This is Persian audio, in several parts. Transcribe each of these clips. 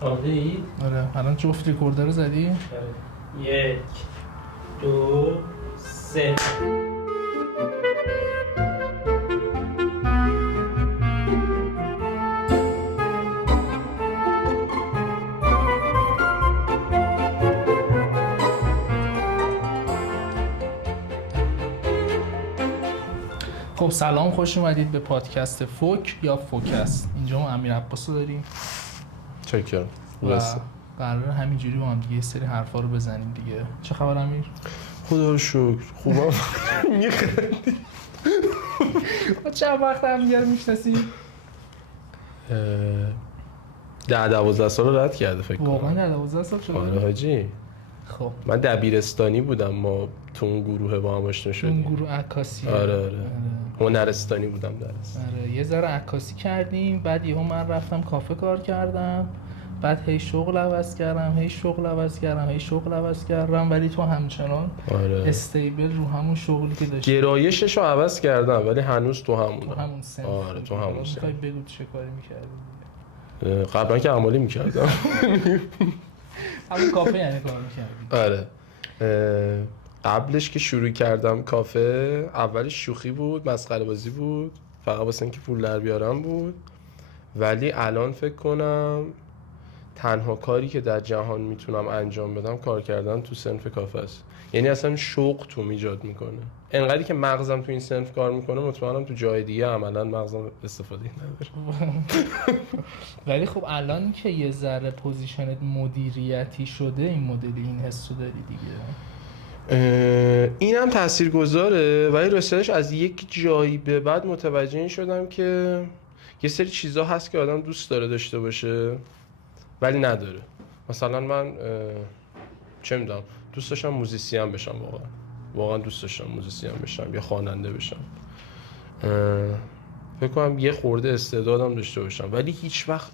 آماده ای؟ آره الان جفت ریکوردر رو زدی؟ آره. 1 2 3. خب سلام، خوش اومدید به پادکست فوک یا فوکست. اینجا ما امیر عباس رو داریم چکرم و قراره همینجوری با هم دیگه یه سری حرفا رو بزنیم دیگه. چه خبر امیر؟ خدا رو شکر خوبم. چند وقت هم دیگه رو میشناسیم؟ 10-12 سال رد کرده فکر کنم. واقعا 12 سال شده؟ آره حاجی. خب من دبیرستانی بودم، ما تو اون گروه با هم آشنا شدیم. اون گروه عکاسی. آره. هنرستانی بودم درس. آره یه ذره عکاسی کردیم، بعد یهو من رفتم کافه کار کردم، بعد هی شغل عوض کردم، ولی تو همچنان آره. استیبل رو همون شغلی که داشتی. گرایششو عوض کردم ولی هنوز تو همونم. تو همون سن. آره تو همون سن. میخوای بگو چه کاری می‌کردی؟ قبلا که عمالی می‌کردم. همون کافه یعنی کار می‌کردی؟ آره. قبلش که شروع کردم کافه، اولش شوخی بود، مسخره بازی بود، فقط واسه اینکه پول در بیارم بود. ولی الان فکر کنم تنها کاری که در جهان میتونم انجام بدم کار کردن تو صنف کافه است. یعنی اصلا شوق تو ایجاد میکنه. انقدری که مغزم تو این صنف کار میکنه، مطمئنم تو جای دیگه عملا مغزم استفاده نداره. ولی خب الان که یه ذره پوزیشنت مدیریتی شده، این مدلی این حسو داری دیگه. اینم تاثیرگذاره، ولی راستش از یک جایی به بعد متوجه این شدم که یه سری چیزا هست که آدم دوست داره داشته باشه ولی نداره. مثلا من چه میدونم، دوست داشتم موزیسین بشم، واقعا دوست داشتم موزیسین بشم یا خواننده بشم. فکر کنم یه خورده استعدادم داشته باشم ولی هیچ وقت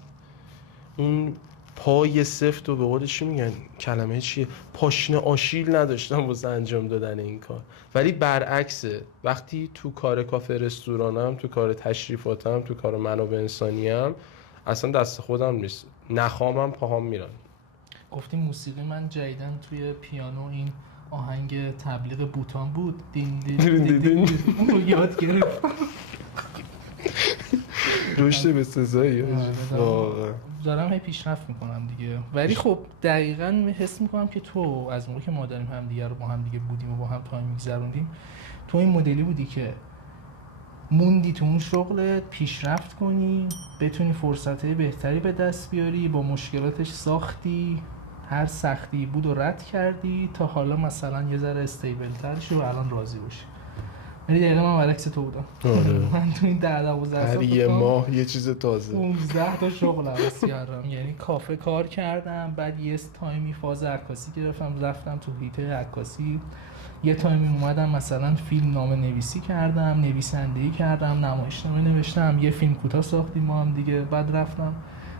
اون پای سفت و به قول چی میگن، کلمه چیه، پاشنه آشیل نداشتم واسه انجام دادن این کار. ولی برعکسه، وقتی تو کار کافه رستورانم، تو کار تشریفاتم، تو کار منابع انسانیم، اصلا دست خودم نیست، نخوامم پاهام میرن. گفتیم موسیقی، من جدیدن توی پیانو این آهنگ تبلیغ بوتان بود، دین دین دین دین اون رو یاد گرفتم. رشد به سزایی واقعا دارم هی پیشرفت میکنم دیگه. ولی خب دقیقاً حس میکنم که تو از موقعی که ما داریم هم دیگه رو با هم دیگه بودیم و با هم تایم میگذروندیم، تو این مدلی بودی که موندی تو اون شغلت، پیشرفت کنی، بتونی فرصتهای بهتری به دست بیاری، با مشکلاتش ساختی، هر سختی بود و رد کردی تا حالا مثلا یه ذره استیبل تر شی و الان راضی باشی. یعنی دقیقا من برعکس تو بودم. آره. من تو این 10-12 سال هر یه ماه یه چیز تازه 15 تا شغل عوض کردم. یعنی کافه کار کردم، بعد یه تایمی فاز عکاسی گرفتم، رفتم تو هیته عکاسی، یه تایمی اومدم مثلا فیلم نامه نویسی کردم، نویسندگی کردم، نمایشنامه نوشتم، یه فیلم کوتاه ساختیم ما هم دیگه. بعد رفتم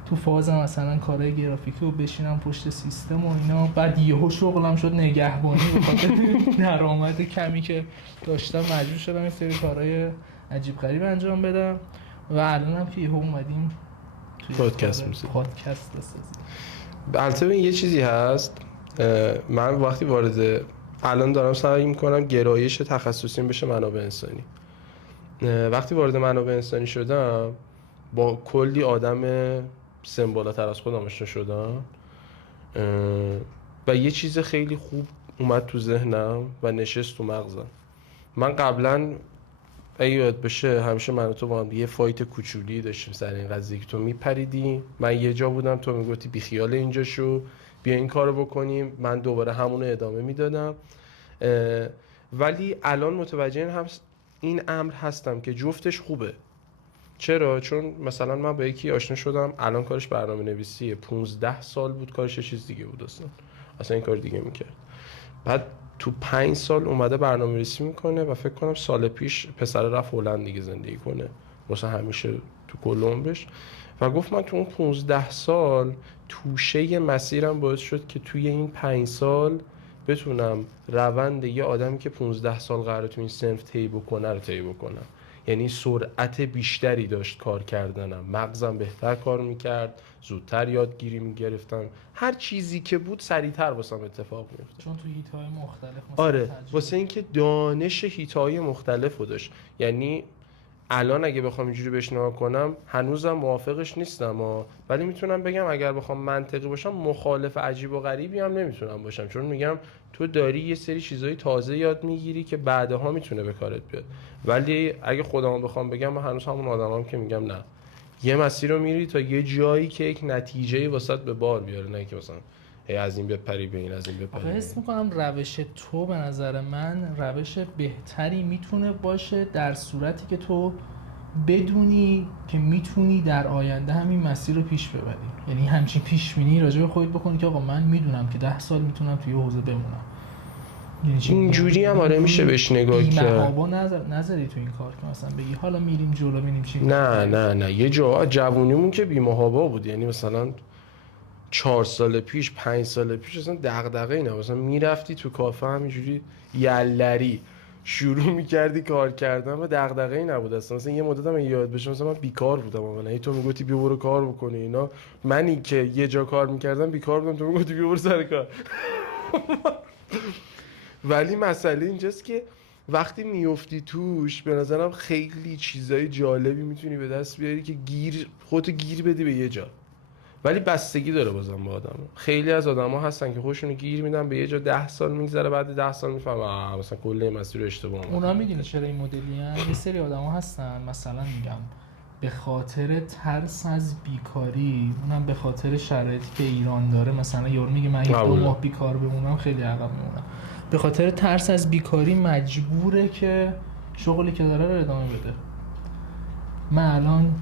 تو فاز مثلا کارهای گرافیکی رو بشینم پشت سیستم و اینا. بعد یهو شغلم شد نگهبانی، به خاطر درآمد کمی که داشتم مجبور شدم این سری کارهای عجیب غریب انجام بدم. و الانم که یهو اومدیم پادکست می‌سازیم. پادکست بسازیم. البته یه چیزی هست، من وقتی الان دارم سعی میکنم گرایش تخصصیم بشه منابع انسانی. وقتی وارد منابع انسانی شدم، با کلی آدم سن بالاتر از خودم آشنا شدم و یه چیز خیلی خوب اومد تو ذهنم و نشست تو مغزم. من قبلا اگه یاد بشه همیشه من و تو با هم یه فایت کوچولی داشتیم سر این قضیه که تو میپریدی، من یه جا بودم، تو میگفتی بی خیال اینجا شو، بیا این کارو بکنیم، من دوباره همونو ادامه میدادم. ولی الان متوجه این امر هستم که جفتش خوبه. چرا؟ چون مثلا من با یکی آشنا شدم، الان کارش برنامه نویسیه، 15 سال بود کارش چیز دیگه بود، اصلا این کار دیگه میکرد. بعد تو 5 سال اومده برنامه نویسی میکنه و فکر کنم سال پیش پسر رفت هلند دیگه زندگی کنه، مثلا همیشه تو کلمبش. و گفت من تو اون 15 سال توشه مسیرم باعث شد که توی این 5 سال بتونم روند یه آدمی که 15 سال قراره تو این صنف طی بکنه رو طی بکنم. یعنی سرعت بیشتری داشت کار کردنم، مغزم بهتر کار میکرد، زودتر یادگیری میگرفتم، هر چیزی که بود سریعتر واسم اتفاق میفته. چون تو هیت‌های مختلف مثلا آره، تجربه. واسه اینکه دانش هیت‌های مختلف رو داشت. یعنی الان اگه بخوام اینجوری بهش نگاه کنم هنوزم موافقش نیستم ولی میتونم بگم اگر بخوام منطقی باشم مخالف عجیب و غریبی هم نمیتونم باشم، چون میگم تو داری یه سری چیزای تازه یاد میگیری که بعدها میتونه به کارت بیاد. ولی اگه خودم بخوام بگم من هنوز همون آدمام که میگم نه، یه مسیر رو میری تا یه جایی که یک نتیجه‌ای واسط به بار بیاره، نه که مثلا از این بپری به این، از این بپری. حس میکنم روش تو به نظر من روش بهتری میتونه باشه در صورتی که تو بدونی که میتونی در آینده همین مسیر رو پیش ببری. یعنی همچین پیش بینی راجع به خودت بکنی که آقا من میدونم که 10 سال میتونم توی حوزه بمونم. یعنی اینجوری هم آره میشه بهش نگاه کرد. محابا نظری تو این کار که مثلا بگی حالا میریم جلو ببینیم چی. نه یه جا جوونیمون که بی‌محابا بود. یعنی مثلا 4 سال پیش 5 سال پیش اصلا دغدغه‌ای نه، مثلا میرفتی تو کافه همینجوری یلری شروع میکردی کار کردن و دغدغه‌ای نبود اصلا. مثلا یه مدت هم یاد بشه مثلا من بیکار بودم، من تو میگفتی بیا برو کار بکنی اینا، منی که یه جا کار میکردم بیکار بودم، تو میگفتی بیا برو سر کار. ولی مسئله اینجاست که وقتی میفتی توش به نظرم خیلی چیزای جالبی میتونی به دست بیاری که خودتو گیر بدی به یه جا. ولی بستگی داره بازم با آدم. خیلی از آدما هستن که خودشون گیر میدن به یه جا، 10 سال میگذره، بعد 10 سال میفهمن مثلا کل مسیر رو اشتباه اومد. اونا میدونی چرا این مدلی ان؟ یه سری آدما هستن مثلا میگم به خاطر ترس از بیکاری، اونم به خاطر شرایطی که ایران داره، مثلا یارو میگه من 2 ماه بیکار بمونم خیلی عقب میمونم، به خاطر ترس از بیکاری مجبوره که شغلی که داره رو ادامه بده. من الان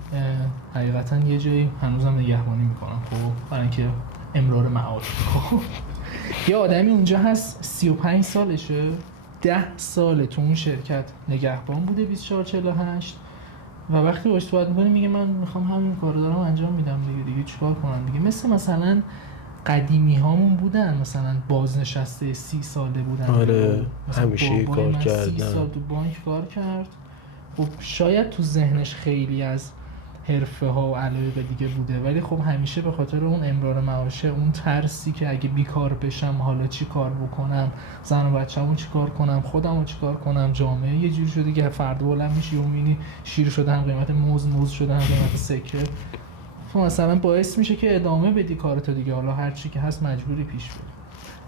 حقیقتا یه جایی هنوزم نگهبانی میکنم، خب برای اینکه امرار معاش. خب یه آدمی اونجا هست 35 سالشه، 10 سال تو اون شرکت نگهبان بوده 24/48 و وقتی باهاش صحبت می‌کنی میگه من میخوام همین کارو دارم انجام میدم دیگه چیکار کنم دیگه. مثلا قدیمی هامون بودن مثلا بازنشسته 30 ساله بودن. آره همیشه کار کردن، 30 سال تو بانک کار کرد. خب شاید تو ذهنش خیلی از حرفه ها و علایق دیگه بوده، ولی خب همیشه به خاطر اون امرار معاشه، اون ترسی که اگه بیکار بشم حالا چی کار بکنم، زن و بچه‌مو چی کار کنم، خودمو چی کار کنم، جامعه یه جوری شده که فردا بلند میشی و میبینی شیر شده هم قیمت موز شده هم قیمت سکه. خب مثلا باعث میشه که ادامه بدی کارتو دیگه، حالا هر چی که هست مجبوری پیش بری.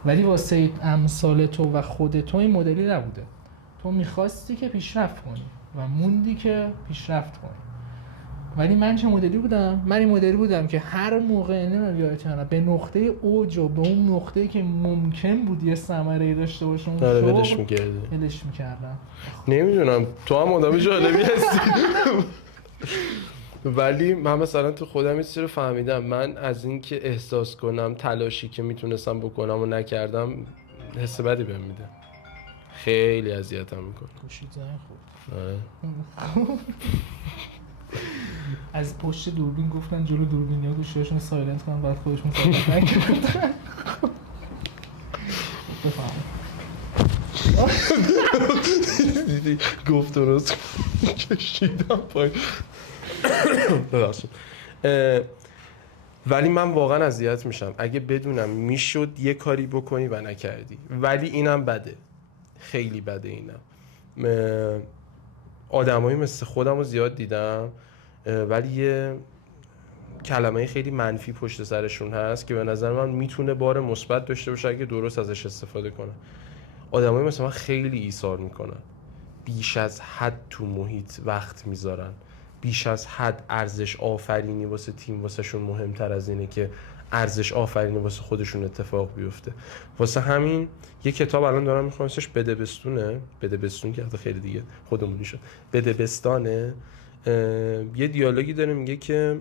ولی واسه امثال تو و خود تو این مدلی نبوده. تو میخواستی که پیشرفت کنی و موندی که پیشرفت کنی. ولی من چه مدلی بودم؟ من این مدلی بودم که هر موقع به نقطه اوج و به اون نقطه‌ای که ممکن بود یه ثمره‌ای داشته باشه اون شغل ولش می‌کردم. نمیدونم تو هم آدم جالبی هستی. ولی من مثلا تو خودم یه چیزی رو فهمیدم، من از این که احساس کنم تلاشی که میتونستم بکنم و نکردم حس بدی بهم میده، خیلی اذیتم میکنه. گوشیت زنگ خورد. از پشت دوربین گفتن جلو دوربینیا گوشیاشون سایلنت کنن بعد خودشون سایلنت نکردن. بفهم گفت درست کشیدم پای. ببخشید. ولی من واقعا اذیت میشم اگه بدونم میشد یه کاری بکنی و نکردی. ولی اینم بده، خیلی بده. اینم آدمایی مثل خودم رو زیاد دیدم ولی یه کلمه خیلی منفی پشت سرشون هست که به نظر من میتونه بار مثبت داشته باشه اگه درست ازش استفاده کنه. آدمایی مثل من خیلی ایثار میکنن، بیش از حد تو محیط وقت میذارن، بیش از حد ارزش آفرینی واسه تیم واسه شون مهمتر از اینه که ارزش آفرینی واسه خودشون اتفاق بیفته. واسه همین یه کتاب الان دارم میخونم اسمش بدبستون که حتی خیلی دیگه خودمونی شد، بدبستانه. یه دیالوگی داره میگه که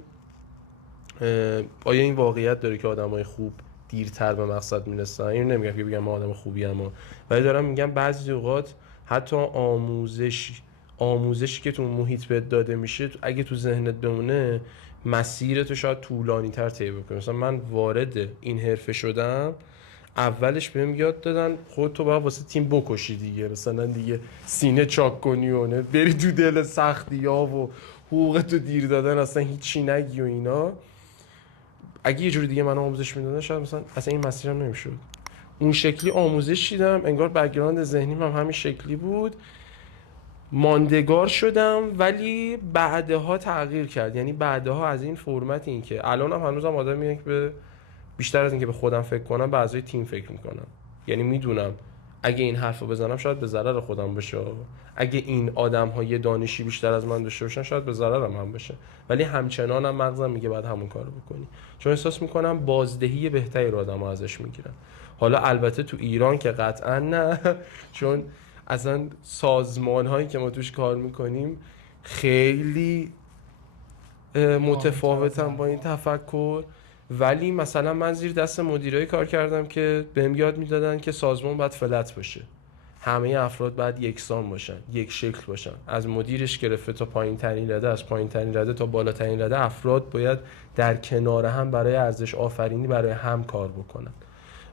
آیا این واقعیت داره که آدمای خوب دیرتر به مقصد میرسن؟ اینو نمیگم که بگم من آدم خوبی ام، ولی دارم میگم بعضی اوقات حتی آموزشی که تو محیط بهت داده میشه اگه تو ذهنت بمونه مسیرتو شاید طولانی تر طی بکنی. مثلا من وارد این حرفه شدم اولش بهم یاد دادن خودتو باید واسه تیم بکشی دیگه، مثلا دیگه سینه چاک کنی و نه بری تو دل سختی ها و حقوقتو دیر دادن اصلا هیچی نگی و اینا. اگه یه جوری دیگه من آموزش میدادن شاید مثلا اصلا این مسیرم نمیشد. اون شکلی آموزش دیدم، انگار بک‌گراند ذهنیم هم همین شکلی بود، ماندگار شدم. ولی بعدها تغییر کرد، یعنی بعدها از این فرمت این که الانم هنوزم آدمیه که به بیشتر از اینکه به خودم فکر کنم به اعضای تیم فکر میکنم. یعنی میدونم اگه این حرفو بزنم شاید به ضرر خودم باشه، اگه این آدم‌ها یه دانشی بیشتر از من داشته باشن شاید به ضررم هم باشه، ولی همچنانم مغزم میگه بعد همون کارو بکنی، چون احساس میکنم بازدهی بهتری رو آدم‌ها ازش میگیرن. حالا البته تو ایران که قطعا نه، چون اصلا سازمان‌هایی که ما توش کار میکنیم خیلی متفاوتم با این تفکر. ولی مثلا من زیر دست مدیرای کار کردم که بهم یاد میدادن که سازمان باید فلت باشه، همه افراد باید یکسان باشن، یک شکل باشن، از مدیرش گرفته تا پایین ترین رده، از پایین ترین رده تا بالاترین رده افراد باید در کنار هم برای ارزش آفرینی برای هم کار بکنن.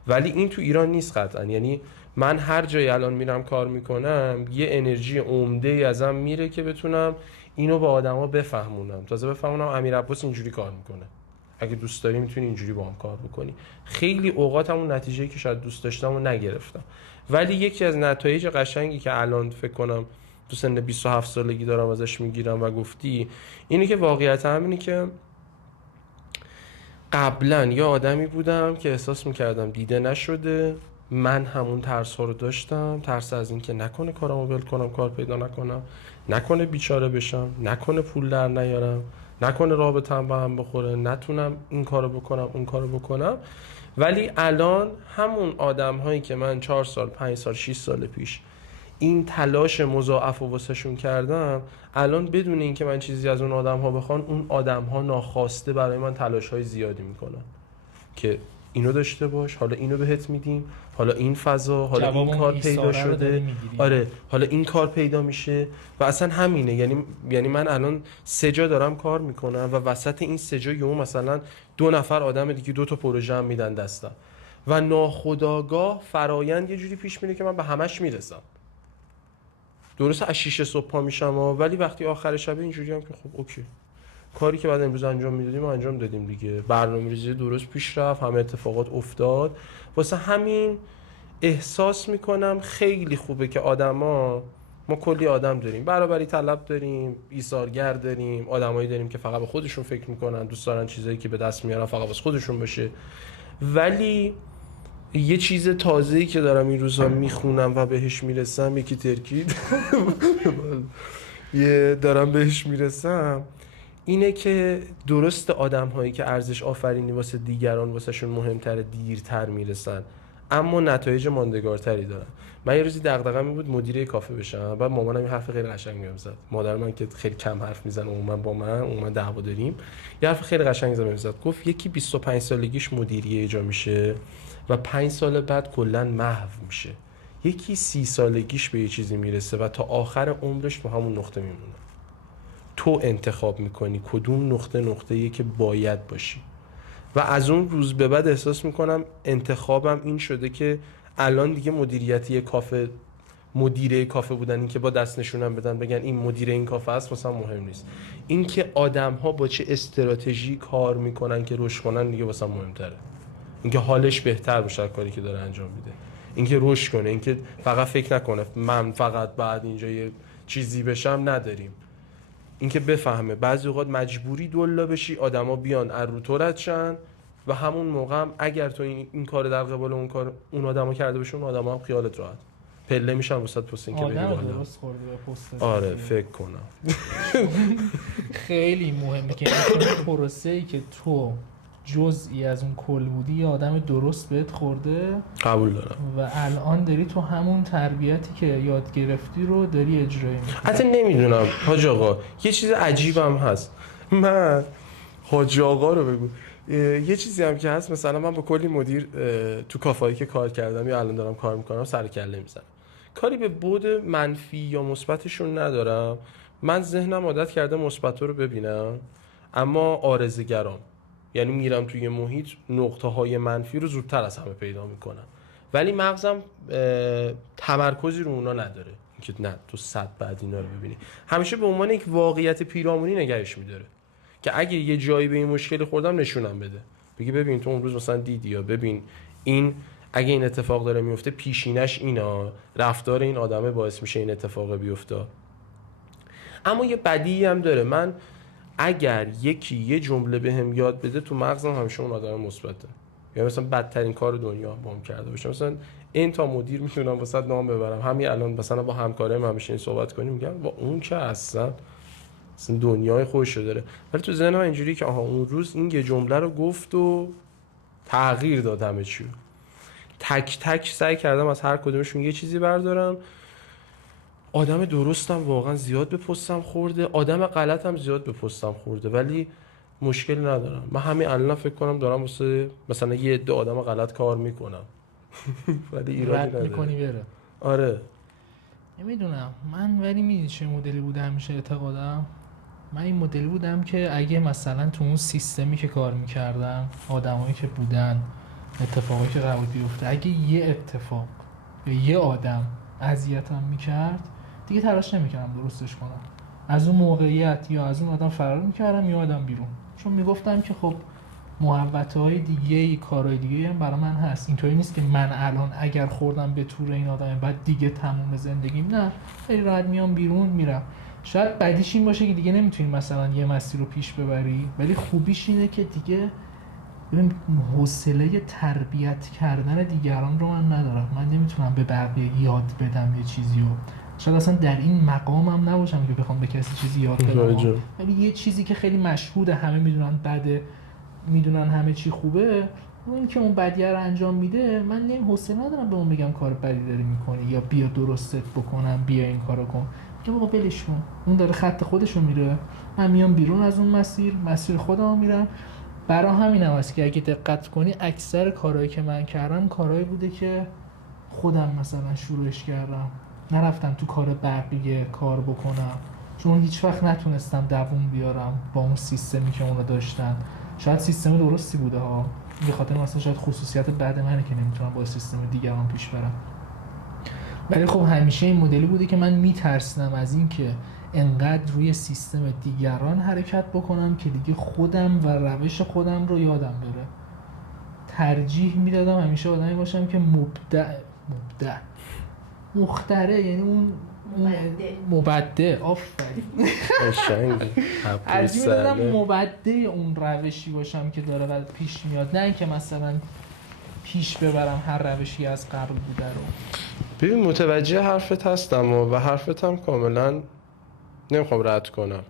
ولی این تو ایران نیست قطعا. یعنی من هر جایی الان میرم کار میکنم یه انرژی عمده ازم میره که بتونم اینو به آدما بفهمونم، تازه بفهمونم امیر عباس اینجوری کار میکنه، اگه دوست داری میتونی اینجوری با هم کار بکنی. خیلی اوقات همون نتیجه‌ای که شاید دوست داشتم و نگرفتم. ولی یکی از نتایج قشنگی که الان فکر کنم تو سن 27 سالگی دارم ازش میگیرم و گفتی اینه که واقعیت همینه که قبلا یه آدمی بودم که احساس میکردم دیده نشده، من همون ترس ها رو داشتم، ترس از این که نکنه کارمو ول کنم، کار پیدا نکنم، نکنه بیچاره بشم، نکنه پول در نیارم، نکنه رابطه‌ام با هم بخوره، نتونم این کارو بکنم اون کارو بکنم. ولی الان همون آدم هایی که من 4 سال 5 سال 6 سال پیش این تلاش مضاعف و واسهشون کردم، الان بدون اینکه من چیزی از اون آدم ها بخوان، اون آدم ها ناخواسته برای من تلاش های زیادی میکنن که اینو داشته باش، حالا اینو بهت میدیم، حالا این فضا، حالا این کار پیدا شده، آره حالا این کار پیدا میشه. و اصلا همینه، یعنی من الان 3 جا دارم کار میکنم و وسط این 3 جا یهو مثلا 2 نفر آدم دیگه 2 تا پروژه هم میدن دستم و ناخودآگاه فرایند یه جوری پیش میره که من به همش میرسم. درسته از 6 صبح پا میشم ولی وقتی آخر شب اینجوری هم که خب اوکی، کاری که بعد امروز انجام میدادیم انجام دادیم دیگه، برنامه‌ریزی درست پیش رفت، همه اتفاقات افتاد. واسه همین احساس میکنم خیلی خوبه که ما کلی آدم داریم، برابری طلب داریم، ایثارگر داریم، آدمایی داریم که فقط به خودشون فکر میکنن، دوست دارن چیزایی که به دست میارن فقط واسه خودشون باشه. ولی یه چیز تازه‌ای که دارم این روزا میخونم و بهش میرسم، یکی ترکید دارم بهش میرسم، اینه که درست آدم هایی که ارزش آفرینی واسه دیگران واسه شون مهمتره دیرتر میرسن، اما نتایج ماندگارتری دارن. من یه روزی دغدغه‌م این بود مدیر کافه بشم، بعد مامانم این حرف خیلی قشنگ میگم زد، مادر من که خیلی کم حرف میزنه عموما با من دعوا داریم، یه حرف خیلی قشنگ زد، گفت یکی 25 سالگیش مدیریه اجرا میشه و 5 سال بعد کلا محو میشه، یکی 30 سالگیش به یه چیزی میرسه و تا آخر عمرش تو همون نقطه میمونه. تو انتخاب میکنی کدوم نقطه‌ایه که باید باشی. و از اون روز به بعد احساس میکنم انتخابم این شده که الان دیگه مدیره کافه بودن، این که با دست نشونم بدن بگن این مدیر این کافه است واسم مهم نیست، این که آدم‌ها با چه استراتژی کار میکنن که رشد کنن دیگه واسم مهمتره. این که حالش بهتر بشه کاری که داره انجام میده، این که رشد کنه، این که فقط فکر نکنه من فقط بعد اینجا یه چیزی بشم، نداریم. اینکه بفهمه بعضی اوقات مجبوری دولا بشی، آدما بیان رو تو رد شن و همون موقع هم اگر تو این کار در قبال اون کار اون آدما کرده باشه، اون آدما هم خیالت راحت پله میشن وسط پست این که بری بالا. درست خورده به پست. آره فکر کنم خیلی مهمه که این پروسه‌ای که تو جزئی از اون کل بودی یه آدم درست بهت خورده، قبول دارم، و الان داری تو همون تربیتی که یاد گرفتی رو داری اجرایی میکنی. حتی نمیدونم حاج آقا یه چیز عجیبم هست، من حاج آقا رو بگو، یه چیزی هم که هست، مثلا من با کلی مدیر تو کافه‌ای که کار کردم یا الان دارم کار میکنم سر کله میزنم، کاری به بعد منفی یا مثبتشون ندارم، من ذهنم عادت کرده مثبت رو ببینم، اما عارضه‌گرام، یعنی میرم توی محیط نقطه های منفی رو زودتر از همه پیدا میکنم، ولی مغزم تمرکزی رو اونا نداره که نه تو 100 بعد اینا رو ببینی، همیشه به عنوان یک واقعیت پیرامونی نگهش میداره که اگه یه جایی به این مشکل خوردم نشونم بده، بگی ببین تو اون روز مثلا دیدی، یا ببین این اگه این اتفاق داره میفته پیشینش اینا، رفتار این آدمه باعث میشه این اتفاق بیفته. اما یه بدیهی هم داره، من اگر یکی یه جمله بهم یاد بده تو مغزم همیشه اون آدم مثبته، یا مثلا بدترین کار دنیا بام کرده باشه، مثلا این تا مدیر میتونم واسه نام ببرم، همین الان مثلا با همکارام همیشه این صحبت کنیم میگم با اون که اصلا دنیای خودشو داره، ولی تو ذهنم اینجوری که آها اون روز این یه جمله رو گفت و تغییر داد همه چی. تک تک سعی کردم از هر کدومشون یه چیزی بردارم. آدم درستم واقعا زیاد به پستم خورده، آدم غلطم زیاد به پستم خورده، ولی مشکل ندارم. من همین الان فکر کنم دارم واسه مثلا یه عده آدم غلط کار میکنم ولی ایرادی رد نداره. میکنی بره. آره نمیدونم من، ولی میدونی چه مدلی بوده همیشه اعتقادم؟ من این مدلی بودم که اگه مثلا تو اون سیستمی که کار میکردم، آدمایی که بودن، اتفاقی که قرار بیفته، اگه یه اتفاق یا یه آدم اذیتم میکرد دیگه تلاش نمیکردم درستش کنم، از اون موقعیت یا از اون آدم فرار میکردم یا آدم بیرون، چون میگفتم که خب محبت‌های دیگه، کارهای دیگه هم برای من هست. اینطوری نیست که من الان اگر خوردم به تور این آدم بعد دیگه تموم زندگیم، نه، خیلی راحت میام بیرون میرم. شاید بعدیش این باشه که دیگه نمیتونی مثلا یه مسیر رو پیش ببری، ولی خوبیش اینه که دیگه ببین حوصله تربیت کردن دیگران رو من ندارم. من نمیتونم به بقیه یاد بدم یه چیزی رو، شاید اصلا در این مقامم نباشم که بخوام به کسی چیزی یاد بدم، ولی یه چیزی که خیلی مشهوده، همه میدونن بده، میدونن همه چی خوبه، اون که اون بدیه رو انجام میده، من حوصله ندارم به اون بگم کار بدی داری میکنی یا بیا درستت بکنم، بیا این کارو کن. میگم بابا ولش کن، اون داره خط خودشو میره، من میام بیرون از اون مسیر خودم میرم. برای همین هم هست که اگه دقت کنی اکثر کارهایی که من کردم کارهایی بوده که خودم مثلا شروعش کردم، نرفتم تو کار بقیه کار بکنم، چون هیچ وقت نتونستم دووم بیارم با اون سیستمی که اونا داشتن. شاید سیستم درستی بوده ها، به خاطر مثلا شاید خصوصیت بعد منه که نمیتونم با سیستم دیگران پیش برم، ولی خب همیشه این مدلی بوده که من میترسیدم از این که انقدر روی سیستم دیگران حرکت بکنم که دیگه خودم و روش خودم رو یادم بره. ترجیح میدادم همیشه آدمی باشم که مخترع، یعنی اون مبدع. آفرین. قشنگ. ترجیح میدادم مبدع اون روشی باشم که داره پیش میاد، نه اینکه مثلا پیش ببرم هر روشی از قبل بوده رو. ببین متوجه حرفت هستم و حرفت هم کاملا نمیخوام رد کنم،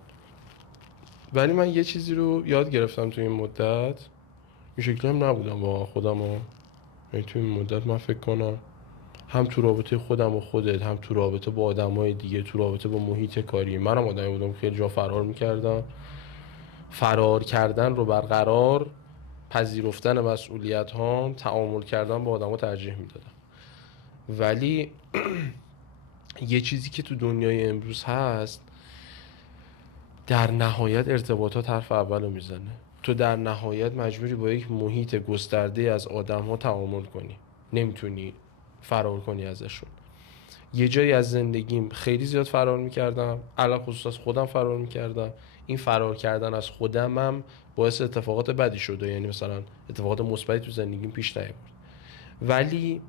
ولی من یه چیزی رو یاد گرفتم تو این مدت، این شکلی هم نبودم با خودم و یعنی تو این مدت من فکر کنم هم تو رابطه خودم و خودت، هم تو رابطه با آدمای دیگه، تو رابطه با محیط کاری، منم آدمی بودم خیلی جا فرار میکردم، فرار کردن رو برقرار، پذیرفتن مسئولیت هام، تعامل کردن با آدما ترجیح میدادم. ولی یه چیزی که تو دنیای امروز هست، در نهایت ارتباطات حرف اولو میزنه. تو در نهایت مجبوری با یک محیط گسترده از آدم‌ها تعامل کنی، نمیتونی فرار کنی ازشون. یه جایی از زندگیم خیلی زیاد فرار میکردم، الان خصوصا از خودم فرار میکردم. این فرار کردن از خودمم باعث اتفاقات بدی شده، یعنی مثلا اتفاقات مثبتی تو زندگیم پیش نیاورد، ولی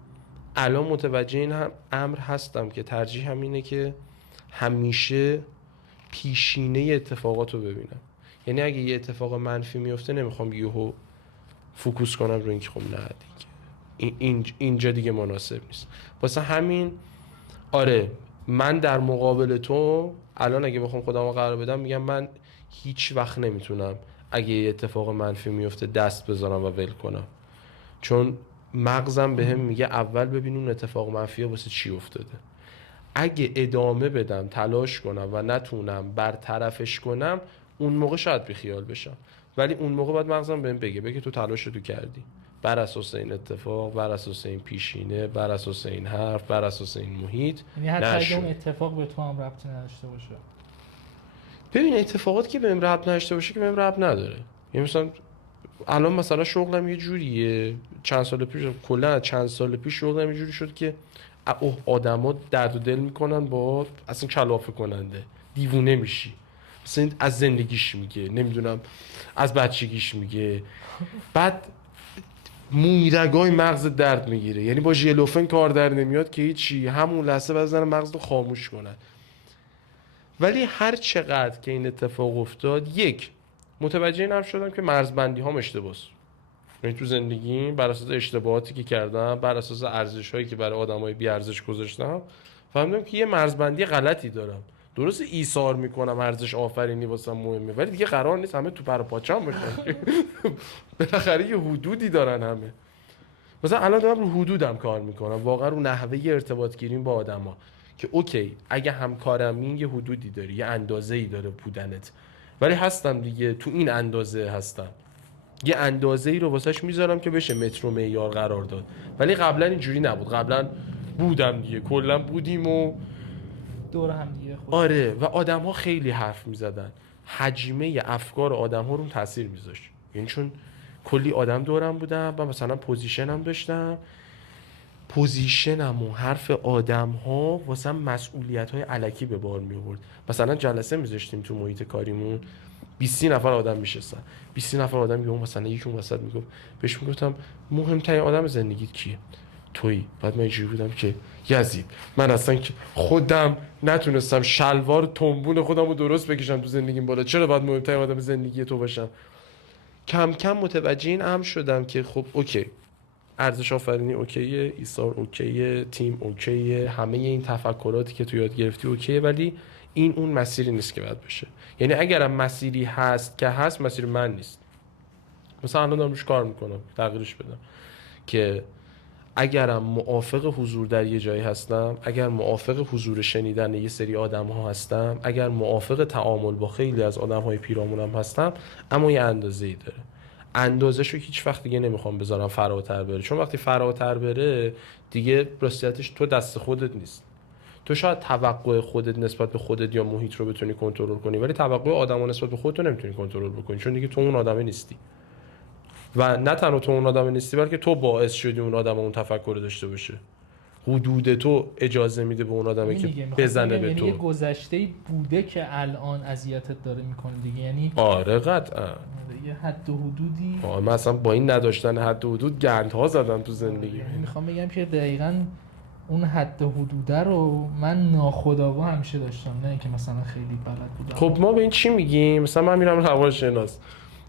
الان متوجه این امر هستم که ترجیح همینه که همیشه پیشینه اتفاقات رو ببینم. یعنی اگه یه اتفاق منفی میفته نمیخوام یهو فوکوس کنم رو اینکه خب نه دیگه اینجا دیگه مناسب نیست. واسه همین آره من در مقابل تو الان اگه بخوام خودم رو قرار بدم میگم من هیچ وقت نمیتونم اگه یه اتفاق منفی میفته دست بذارم و ول کنم، چون مغزم بهم میگه اول ببین اون اتفاق منفی واسه چی افتاده. اگه ادامه بدم، تلاش کنم و نتونم برطرفش کنم، اون موقع شاید بیخیال بشم، ولی اون موقع باید مغزم بهم بگه تو تلاش رو کردی، بر اساس این اتفاق، بر اساس این پیشینه، بر اساس این حرف، بر اساس این محیط. یعنی حتی اگه اون اتفاق به تو هم ربطی نداشته باشه. ببین اتفاقات که بهم ربط نداشته باشه که بهم ربط نداره. یعنی مثلا الان مثلا شغلم یه جوریه، چند سال پیش شغلم یه جوری شد که آدما درد و دل میکنن با اصلا کلافه کننده، دیوونه میشی. مثلا از زندگیش میگه، نمیدونم از بچگیش میگه، بعد مویرگای مغز درد میگیره، یعنی با ژلوفن کار در نمیاد که هیچی، همون لحظه بزنن مغز رو خاموش کنن. ولی هر چقدر که این اتفاق افتاد، یک، متوجه اینم شدم که مرزبندی هم اشتباهه. یعنی تو زندگی بر اساس اشتباهاتی که کردم، بر اساس ارزش‌هایی که برای آدمای بی ارزش گذاشتم، فهمیدم که یه مرزبندی غلطی دارم. درست ایثار میکنم، ارزش آفرینی واسم مهمه، ولی دیگه قرار نیست همه تو پر و پاچم باشن. بالاخره یه حدودی دارن همه. مثلا الان دارم رو حدودم کار میکنم، واقعا رو نحوه ارتباط گیریم با آدما، که اوکی اگه همکارم این یه حدودی داره، یه اندازه‌ای داره بودنت، ولی هستم دیگه، تو این اندازه هستم، یه اندازه‌ای رو واسش میذارم که بشه متر و معیار قرار داد. ولی قبلا اینجوری نبود، قبلا بودم دیگه، کلا بودیم و دور هم دیگه خوش. آره، و آدم‌ها خیلی حرف می‌زدن، حجمه افکار آدم‌ها رو تاثیر می‌ذاشت. یعنی چون کلی آدم دورم بودم و مثلا پوزیشنم داشتم، پوزیشنم و حرف آدم‌ها واسم مسئولیت‌های الکی به بار می‌آورد. مثلا جلسه می‌ذاشتیم تو محیط کاریمون، 20 نفر آدم میشستن، 20 نفر آدم میگم، مثلا یکی اون وسط میگفت، بهش میگفتم مهمترین آدم زندگیت کیه؟ تویی. بعد من اینجوری بودم که یزید، من اصلا که خودم نتونستم شلوار تنبون خودم رو درست بکشم تو زندگیم بالا، چرا باید مهمترین آدم زندگی تو باشم؟ کم کم متوجه این امر شدم که خب اوکی، ارزش آفرینی اوکیه، ایثار اوکیه، تیم اوکیه، همه این تفکراتی که تو یاد گرفتی اوکیه، ولی این اون مسیری نیست که باید بشه. یعنی اگرم مسیری هست که هست، مسیر من نیست. مثلا الان دارم روش کار میکنم تغییرش بدم، که اگرم موافق حضور در یه جایی هستم، اگر موافق حضور شنیدن یه سری آدم ها هستم، اگر موافق تعامل با خیلی از آدم های پیرامونم هستم، اما یه اندازه‌ای داره. اندازه‌شو هیچ وقت دیگه نمیخوام بذارم فراتر بره، چون وقتی فراتر بره دیگه راستیتش تو دست خودت نیست. تو شاید توقع خودت نسبت به خودت یا محیط رو بتونی کنترل کنی، ولی توقع آدما نسبت به خودت رو نمیتونی کنترل بکنی، چون دیگه تو اون آدمه نیستی. و نه تنها تو اون آدمه نیستی، بلکه تو باعث شدی اون آدم اون تفکر داشته باشه. حدود تو اجازه میده به اون آدمه که بزنه به تو. یعنی یه گذشته‌ای بوده که الان اذیتت داره میکنه دیگه، یعنی آره قطعا یه حد و حدودی. من اصلا با این نداشتن حد و حدود گندها زدم تو زندگی. یعنی میخوام بگم که دقیقاً اون حد و حدوده رو من ناخودآگاه همیشه داشتم، نه اینکه مثلا خیلی بلد بودم. خب ما به این چی میگیم؟ مثلا من میرم روانشناس،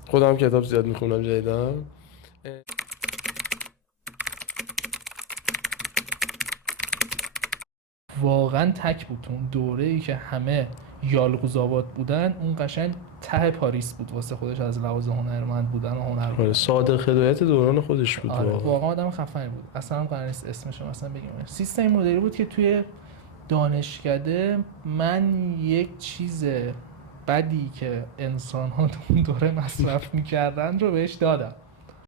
خودم کتاب زیاد میخونم جدیدن، واقعا تک بود اون دوره‌ای که همه یالقوزآباد بودن، اون قشنگ ته پاریس بود واسه خودش از لحاظ هنرمند بودن و هنر. صادق هدایت دوران خودش بود. آره واقعا آدم خفنی بود. اصلا قرار نیست اسمش رو مثلا بگیم. سیستم مدیری بود که توی دانشکده من یک چیز بدی که انسان ها اون دوره مصرف میکردن رو بهش دادم.